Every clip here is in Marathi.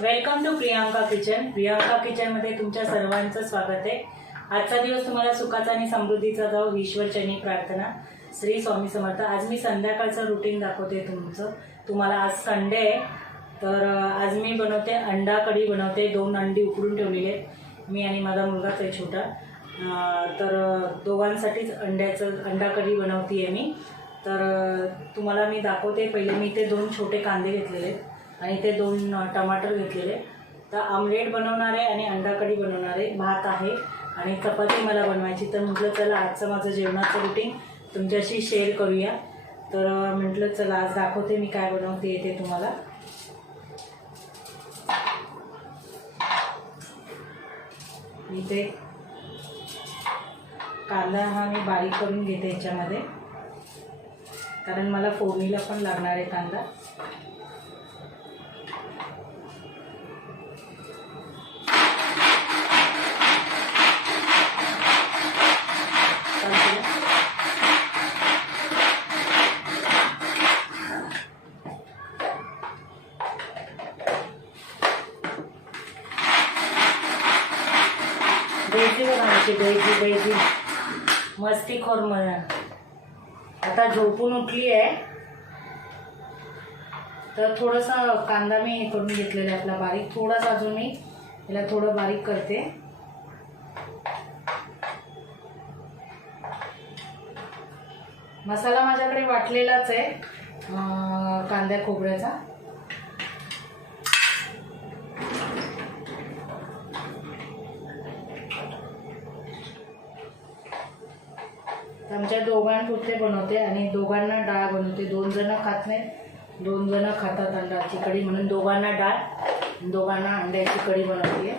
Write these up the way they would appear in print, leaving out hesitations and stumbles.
Welcome to Priyanka kitchen. Priyanka किचनमध्ये तुमच्या सर्वांचं स्वागत आहे. आजचा दिवस तुम्हाला सुखाचा आणि समृद्धीचा जावो, ईश्वरचरणी प्रार्थना. श्री स्वामी समर्थ. आज मी संध्याकाळचं रुटीन दाखवते तुम्हाला. आज संडे आहे, तर आज मी बनवते अंडा कढी बनवते. 2 अंडी उकडून ठेवलेली आहेत मी आणि माझा मुलगाच आहे छोटा. तर दोघांसाठीच अंडा कढी बनवते आहे मी. तर तुम्हाला मी दाखवते. पहिले मी ते 2 छोटे कांदे घेतलेले आहेत आणि ते 2 टमाटर घेतलेले. तर आमलेट बनवणार आहे आणि अंडा कढी बनवणार आहे. भात आहे आणि चपाती मला बनवायची. तर म्हटलं चला आजचं माझं जेवणाचं रुटीन तुमच्याशी शेअर करूया. तर म्हटलं चला आज दाखवते मी काय बनवते ते तुम्हाला. इथे कांदा हा मी बारीक करून घेते याच्यामध्ये, कारण मला फोडणीला पण लागणार आहे कांदा. दहीची बनवायची, दहीची मस्तीखोर मला. आता झोपून उठली आहे, तर थोडासा कांदा मी हे करून घेतलेला आहे आपला बारीक. थोडासा अजून मी याला थोडं बारीक करते. मसाला माझ्याकडे वाटलेलाच आहे कांद्या खोबऱ्याचा. आमच्या दोघांपुरते बनवते आणि दोघांना डाळ बनवते. 2 जण खात नाहीत, 2 जण खातात अंड्याची कढी, म्हणून दोघांना डाळ, दोघांना अंड्याची कढी बनवते.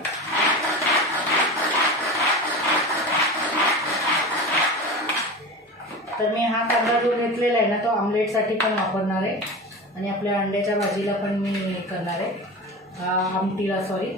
तर मी हा कांदा जो घेतलेला आहे ना, तो आमलेटसाठी पण वापरणार आहे आणि आपल्या अंड्याच्या भाजीला पण मी करणार आहे, आमटीला सॉरी.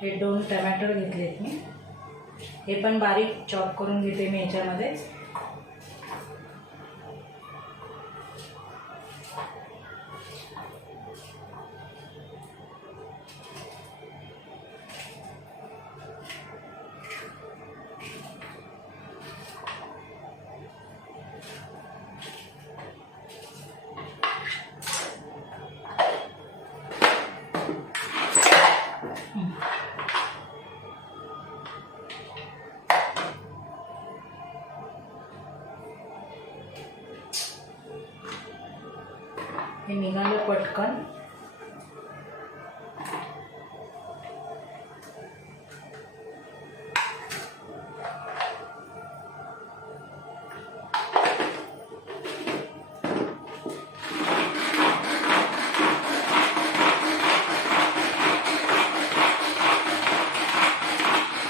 हे 2 टमॅटो घेतलेत मी, हे पण बारीक चॉप करून घेते मी याच्यामध्ये. हे निघालं पटकन.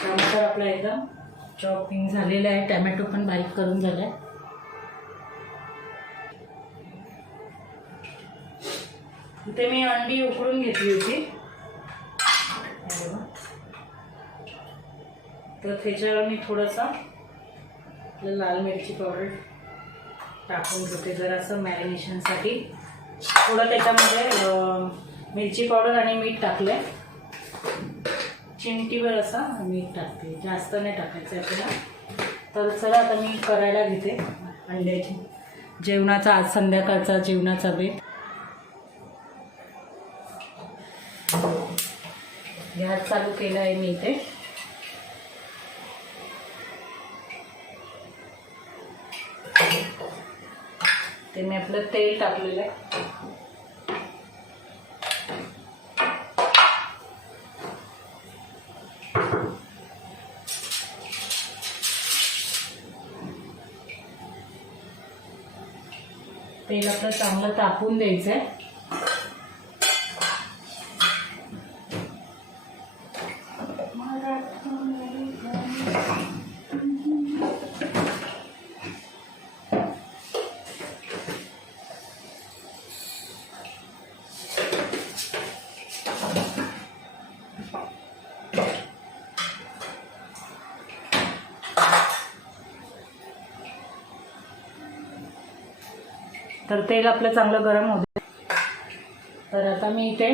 टमाटर आपला एकदम चॉपिंग झालेलं आहे, टमॅटो पण बारीक करून झाला आहे. इथे मी अंडी उकडून घेतली होती, तर त्याच्यावर मी थोडंसं लाल मिरची पावडर टाकून घेते जरासं मॅरिनेशनसाठी. थोडं त्याच्यामध्ये मिरची पावडर आणि मीठ टाकलं, चिमटीवर असं मीठ टाकते, जास्त नाही टाकायचं आपल्याला. तर चला आता मी करायला घेते अंड्याची जेवणाचा, आज संध्याकाळचा जेवणाचा बेत. गॅस चालू केला आहे मी इथे. ते मी आपलं तेल टाकलेलं आहे. तेल आपलं चांगलं तापून द्यायचं आहे. तर तेल आपलं चांगलं गरम होऊ दे. तर आता मी इथे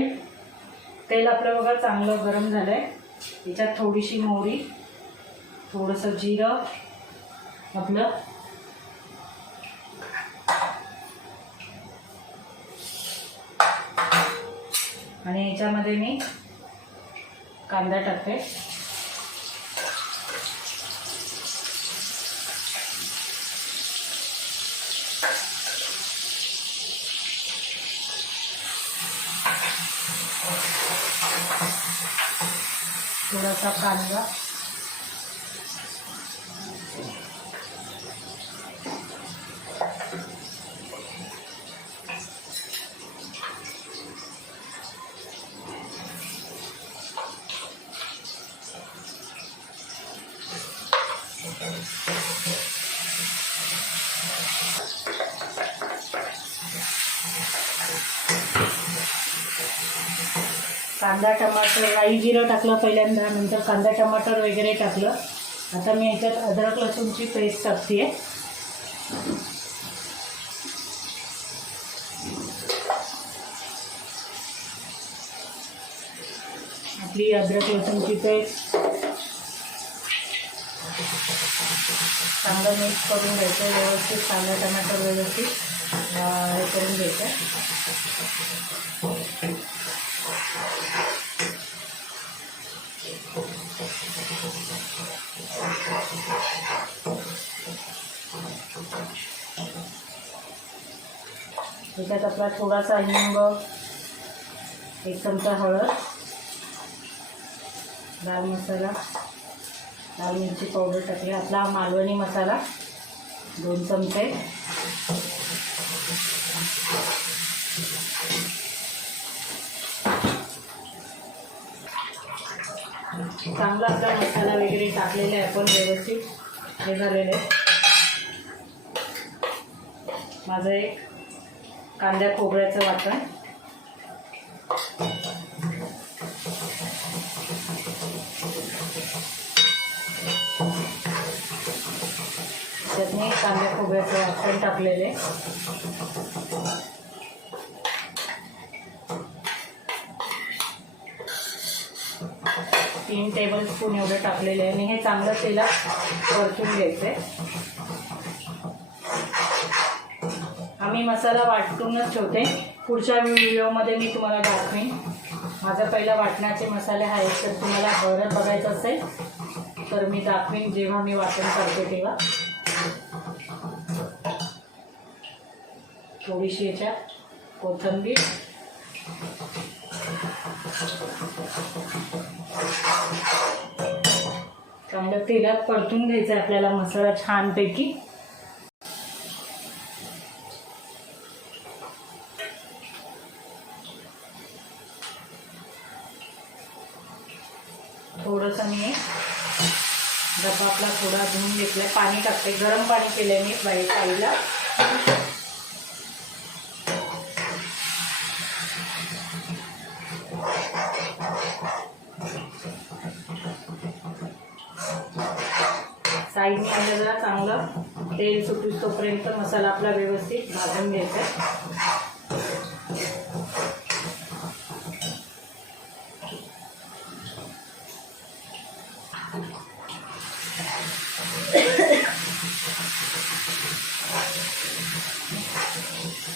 तेल आपलं बघा चांगलं गरम झालं आहे. याच्यात थोडीशी मोहरी, थोडंसं जिरं आपलं, आणि याच्यामध्ये मी कांदा टाकते. थोडासा कांदा, कांदा टमाटर, राई जिरं टाकलं पहिल्यांदा, नंतर कांदा टमाटर वगैरे टाकलं. आता मी याच्यात अद्रक लसूणची पेस्ट टाकते. आपली अद्रक लसूणची पेस्ट चांगलं मिक्स करून घ्यायचं व्यवस्थित. कांदा टमाटर व्यवस्थित हे करून घ्यायचं. त्याच्यात आपला थोडासा हिंग, 1 चमचा हळद, लाल मसाला, लाल मिरची पावडर टाकली. आपला मालवणी मसाला 2 चमचे. चांगला आपला मसाला वगैरे टाकलेला आहे आपण, व्यवस्थित हे झालेलं आहे. माझं एक कांद्या खोबऱ्याचं वाटण, त्यात मी कांद्या खोबऱ्याचं वाटण टाकलेले. तीन टेबलस्पून एवढं टाकलेले आहे आणि हे चांगलं तेलात परतून घ्यायचं आहे. आम्ही मसाला वाटूनच ठेवते. पुढच्या व्हिडिओमध्ये मी तुम्हाला दाखवेन. माझा पहिला वाटण्याचे मसाले आहेत, तर तुम्हाला बरं बघायचं असेल तर मी दाखवेन जेव्हा मी वाटण करते तेव्हा. थोडीशी याच्यात कोथिंबीर, चांगलं तेलात परतून घ्यायचं आहे आपल्याला मसाला छानपैकी. थोडंसं मी डबा आपला थोडा धुवून घेतला, पाणी टाकते. गरम पाणी केलं मी साईडला. साईडने आपल्याला चांगलं तेल सुटूस तोपर्यंत मसाला आपला व्यवस्थित भाजून घ्यायचा.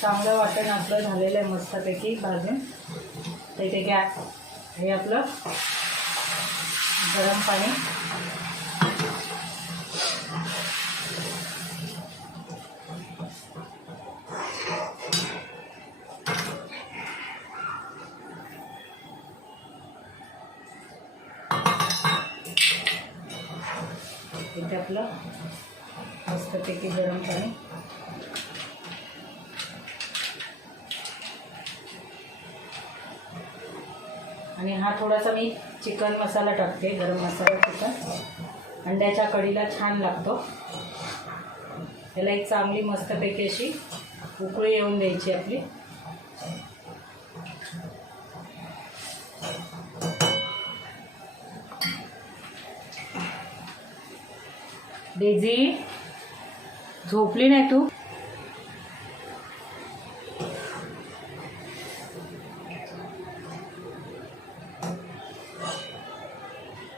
चांगलं वाटण आपलं झालेलं आहे मस्तपैकी भाजून. इथे गॅस हे आपलं गरम पाणी, इथे आपलं मस्तपैकी गरम पाणी. आणि हा थोडासा मी चिकन मसाला टाकते, गरम मसाला. चिकन अंड्याच्या कढीला छान लागतो. त्याला एक चांगली मस्तपैकी अशी उकळी येऊन द्यायची आपली. डेझी झोपली नाही तू?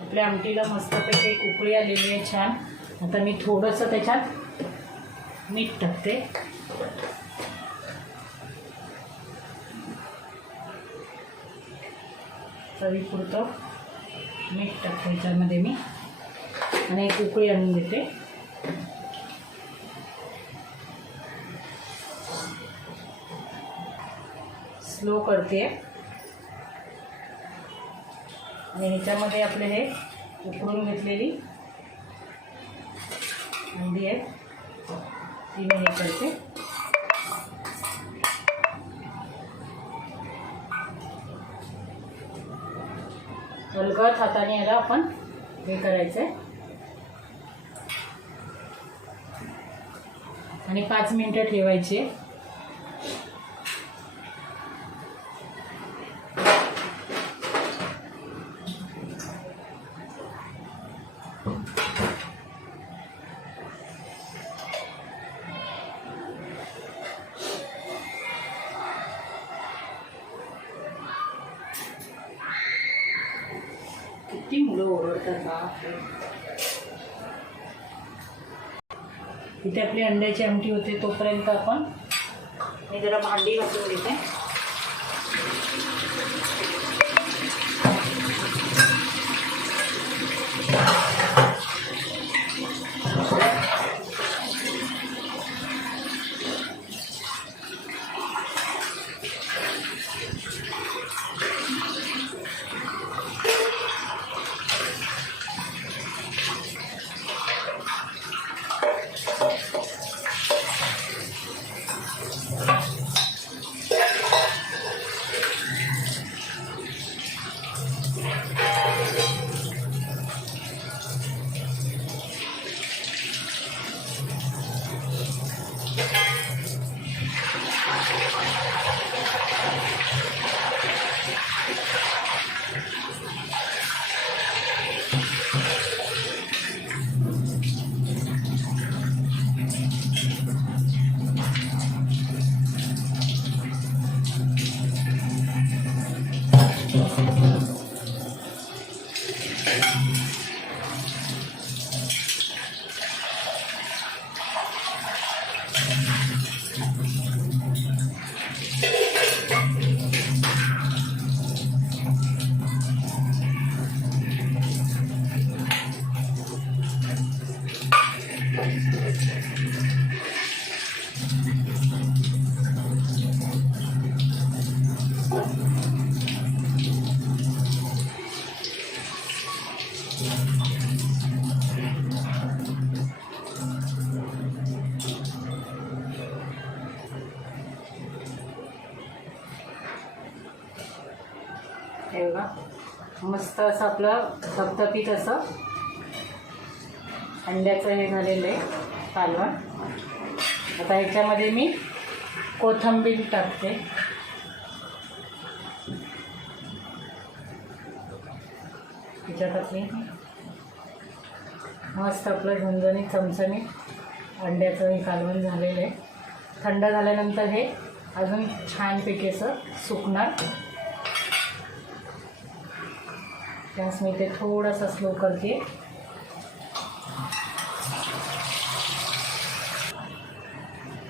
आपल्या आमटीला मस्तपैकी एक उकळी आलेली आहे छान. आता मी थोडंसं त्याच्यात मीठ टाकते. चवीपुरतं मीठ टाकते ह्याच्यामध्ये मी आणि एक उकळी आणून देते. स्लो करते आणि ह्याच्यामध्ये आपले हे उकळून घेतलेली अंडी आहे ती मी हे करते. अलगद हाताने याला आपण हे करायचं आहे आणि 5 मिनिटं ठेवायचे. किती मुलं ओरडतात बापरे. इथे आपली अंड्याची आमटी होते तोपर्यंत आपण मी जरा भांडी घासून घेते. हे बघा मस्त असं आपलं थपथपीत असं अंड्याचं हे झालेलं आहे कालवण. आता ह्याच्यामध्ये मी कोथिंबीर टाकते. ह्याच्यात आपली मस्त आपलं झणझणीत चमचमीत अंड्याचं हे कालवण झालेलं आहे. थंड झाल्यानंतर हे अजून छानपैकी असं सुकणार. गॅस मी ते थोडासा स्लो करते.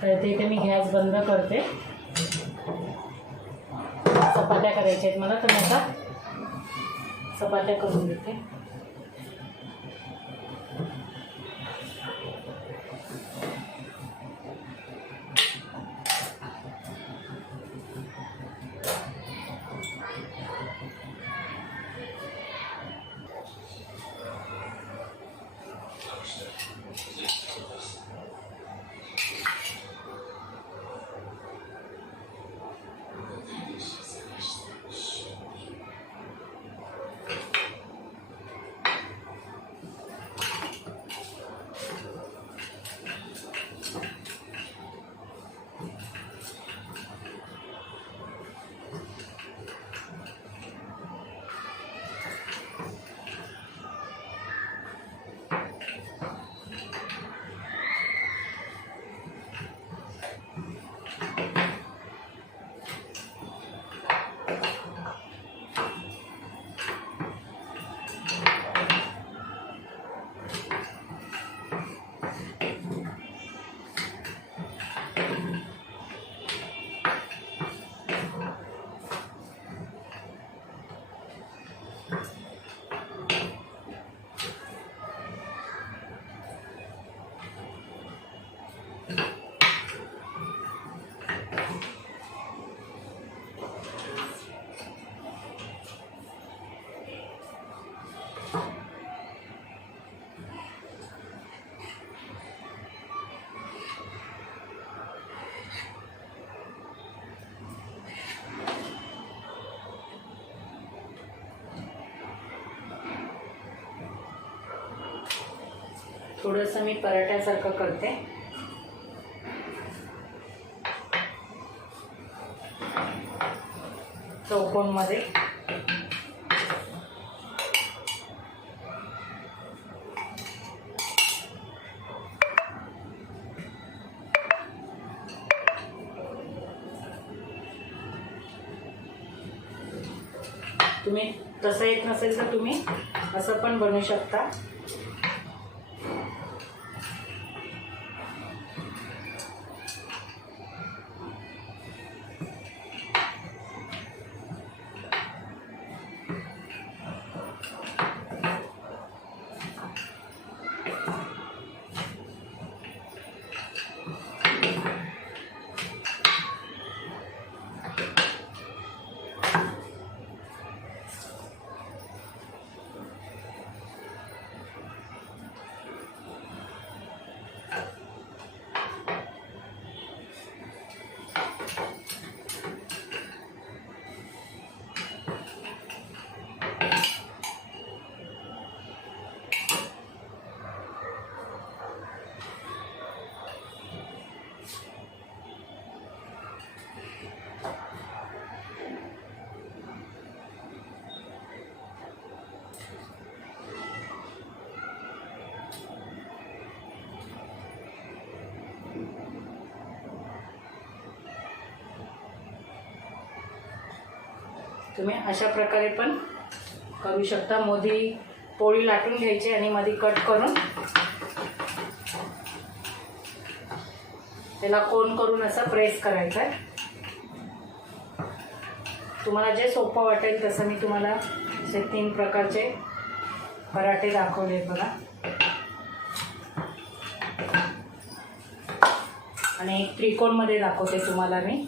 तर ते मी गॅस बंद करते. चपात्या करायच्या आहेत मला तर मी आता चपात्या करून देते. थोडंसं मी पराठ्यासारखं करते. चौकोनमध्ये तुम्ही तसं येत नसेल तर तुम्ही असं पण बनवू शकता. तुम्ही अशा प्रकारे पण करू शकता. मोदी पोळी लाटून घ्यायची आणि मध्ये कट करून त्याला कोन करून असं प्रेस करायचं आहे. तुम्हाला जे सोपं वाटेल तसं मी तुम्हाला असे 3 प्रकारचे पराठे दाखवले बघा. आणि एक त्रिकोणमध्ये दाखवते तुम्हाला मी.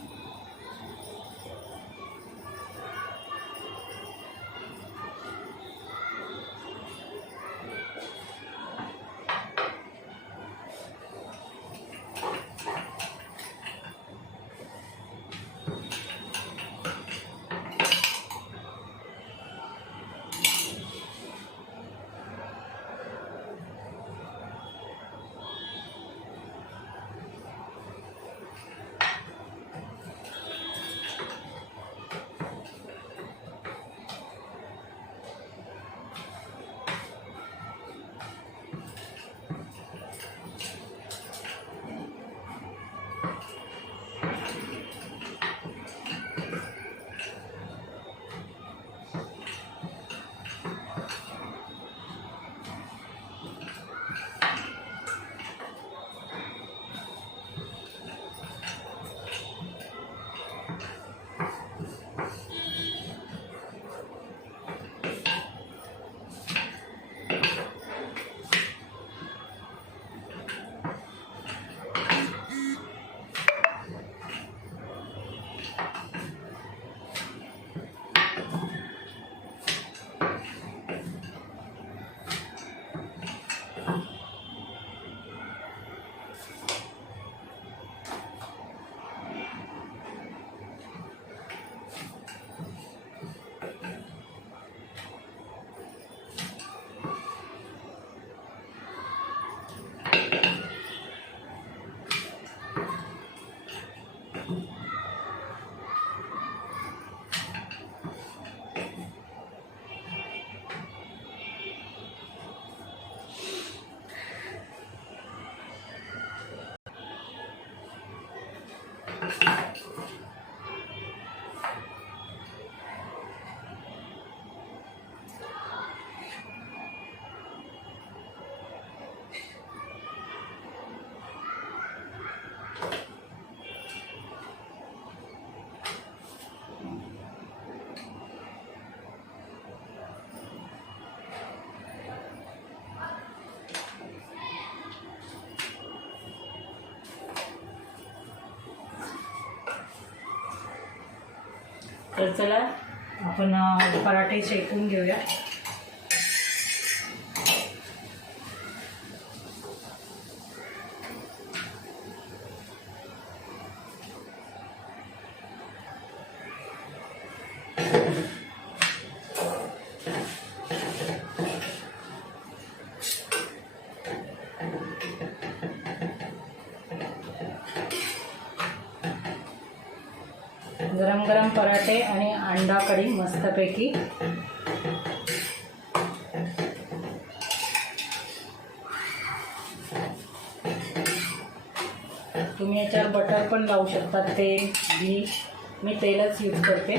तर चला आपण पराठे शेकून घेऊया. गरम पराठे आणि अंडा कढी मस्तपैकी. तुम्ही याच्यावर बटर पण लावू शकता, तेल, घी. मी तेलच यूज करते.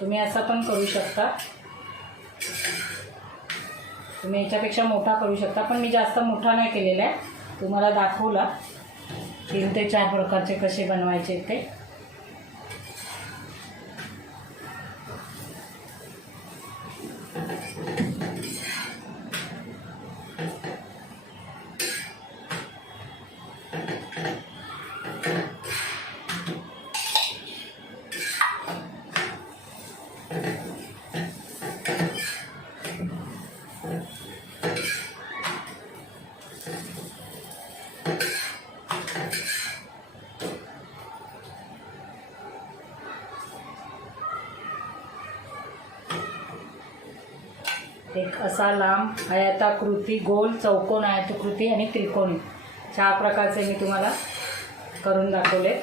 तुम्ही असं पण करू शकता, तुम्ही याच्यापेक्षा मोठा करू शकता, पण मी जास्त मोठा नाही केलेला आहे. तुम्हाला दाखवला 3 ते 4 प्रकारचे कसे बनवायचे ते. एक असा लांब आयताकृती, गोल, चौकोन आयताकृती आणि त्रिकोणी 4 प्रकारचे मी तुम्हाला करून दाखवले.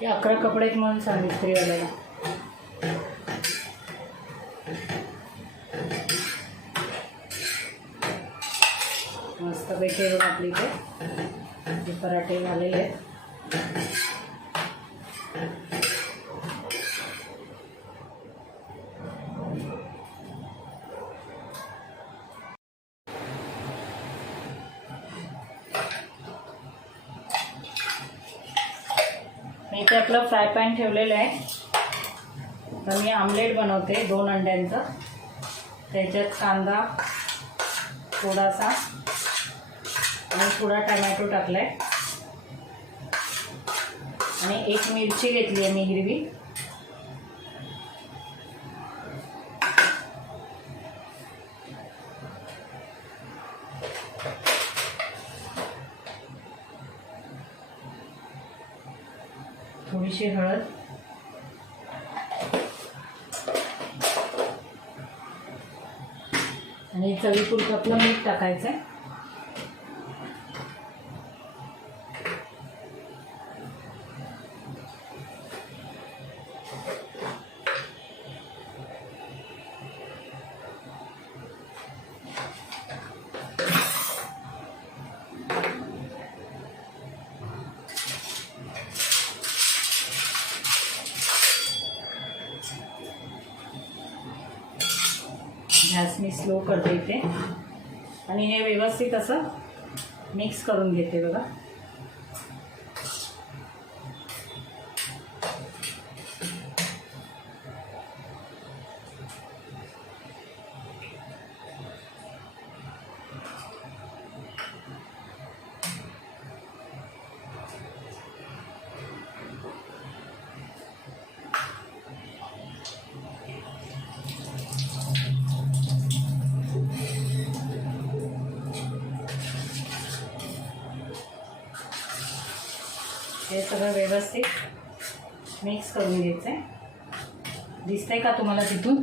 हे 11 कपडे म्हणून सांग इस्त्रीवाल्याला. मस्तपैकी बघा आपली इथे पराठे झालेले आहेत. इथे आपलं फ्राय पॅन ठेवलेलं आहे. तर मी आमलेट बनवते 2 अंड्यांचं. त्याच्यात कांदा थोडासा आणि थोडा टमॅटो टाकला आहे आणि 1 मिरची घेतली आहे मी हिरवी. थोडीशी हळद आणि चवीपुरतं आपलं मीठ टाकायचं आहे. गॅस मी स्लो करते इथे आणि हे व्यवस्थित असं मिक्स करून घेते बघा. हे सगळं व्यवस्थित मिक्स करून घ्यायचं आहे. दिसतंय का तुम्हाला तिथून?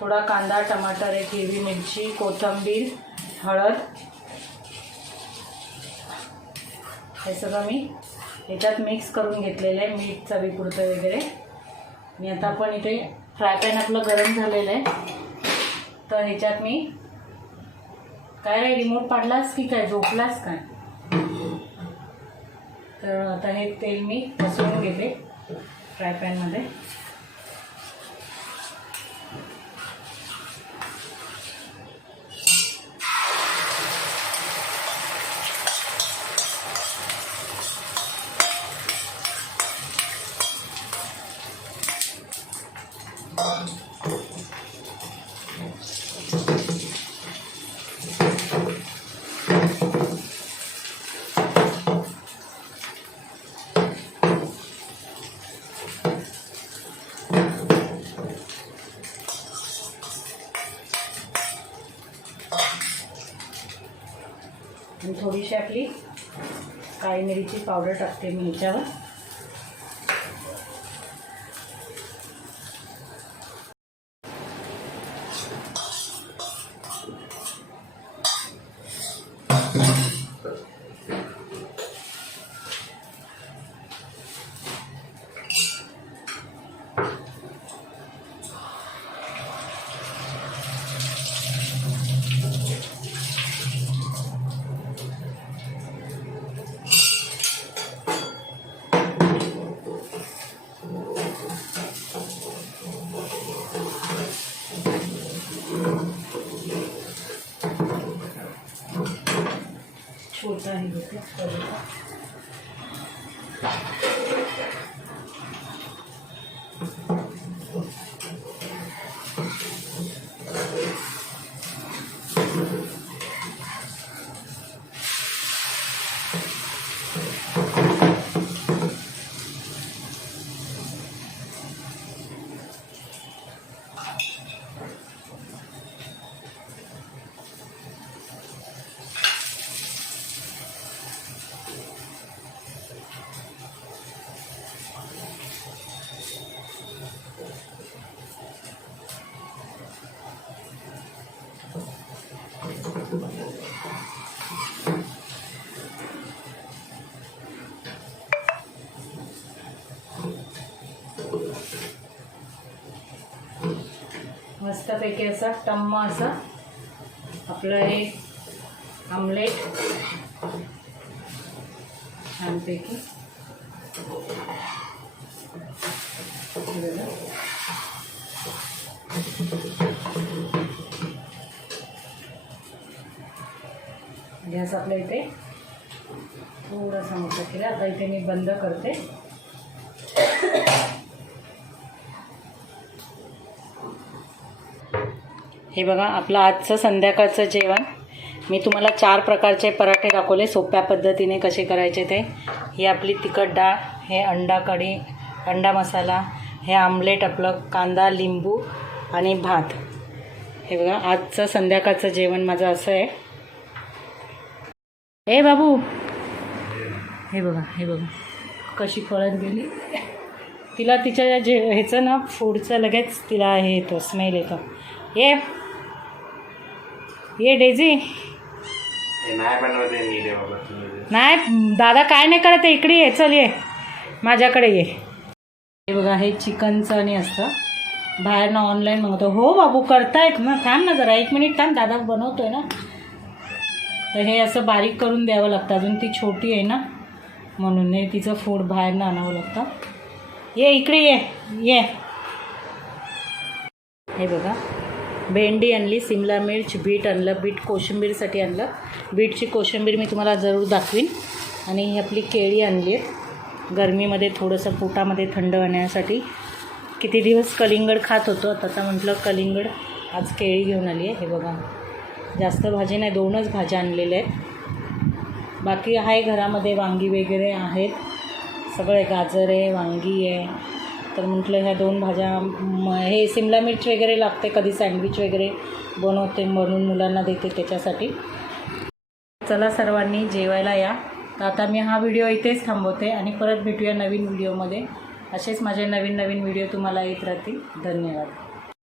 थोडा कांदा, टमाटर, एक हिरवी मिरची, कोथिंबीर, हळद हे सगळं मी याच्यात मिक्स करून घेतलेलं आहे. मीठ चवीपुरतं वगैरे. आणि आता आपण इथे फ्राय पॅन आपलं गरम झालेलं आहे, तर ह्याच्यात मी काय रे रिमोट पाडलास की काय, झोपलास काय? तर आता हे तेल मी पसरवून घेते फ्राय पॅनमध्ये. आणि थोडीशी आपली काळी मिरीची पावडर टाकते मी ह्याच्यावर. छोटा ही होते मस्तपैकी असा टम्म असा आपलं हे आमलेट छानपैकी गॅस आपल्या इथे थोडासा मोठा केला. आता इथे मी बंद करते. हे बघा आपलं आजचं संध्याकाळचं जेवण. मी तुम्हाला 4 प्रकारचे पराठे दाखवले सोप्या पद्धतीने कसे करायचे ते. ही आपली तिखट डाळ, हे अंडा कढी, अंडा मसाला, हे आमलेट आपलं, कांदा, लिंबू आणि भात. हे बघा आजचं संध्याकाळचं जेवण माझं असं आहे. हे बाबू हे बघा कशी पळत गेली. तिला तिच्या ह्याचं ना फूडचं लगेच तिला हे येतो, स्मेल येतो. ये डेझी नाही दादा काय नाही करत आहे. इकडे ये, चल ये माझ्याकडे ये. हे बघा हे चिकनचं आणि असतं, बाहेरनं ऑनलाईन मागवतो. हो बाबू करतायत ना, थांब ना जरा 1 मिनिट थांब, दादा बनवतोय ना. तर हे असं बारीक करून द्यावं लागतं, अजून ती छोटी आहे ना म्हणून हे तिचं फूड बाहेरनं आणावं लागतं. ये इकडे ये. हे बघा भेंडी आणली, सिमला मिर्च, बीट आणलं, बीट कोशिंबीरसाठी आणलं. बीटची कोशिंबीर मी तुम्हाला जरूर दाखवीन. आणि ही आपली केळी आणली आहे गरमीमध्ये थोडंसं पोटामध्ये थंड होण्यासाठी. किती दिवस कलिंगड खात होतो, आता म्हटलं कलिंगड, आज केळी घेऊन आली आहे. हे बघा जास्त भाजी नाही, 2च भाज्या आणलेल्या आहेत. बाकी आहे घरामध्ये वांगी वगैरे आहेत. सगळे गाजर आहे, वांगी आहे. तर म्हटलं ह्या 2 भाज्या हे सिमला मिर्च वगैरे लागते, कधी सँडविच वगैरे बनवून मुलांना देते त्याच्यासाठी. चला सर्वांनी जेवायला या. तर आता मी हा व्हिडिओ इथेच थांबवते आणि परत भेटूया नवीन व्हिडिओमध्ये. असेच माझे नवीन व्हिडिओ तुम्हाला येत राहतील. धन्यवाद.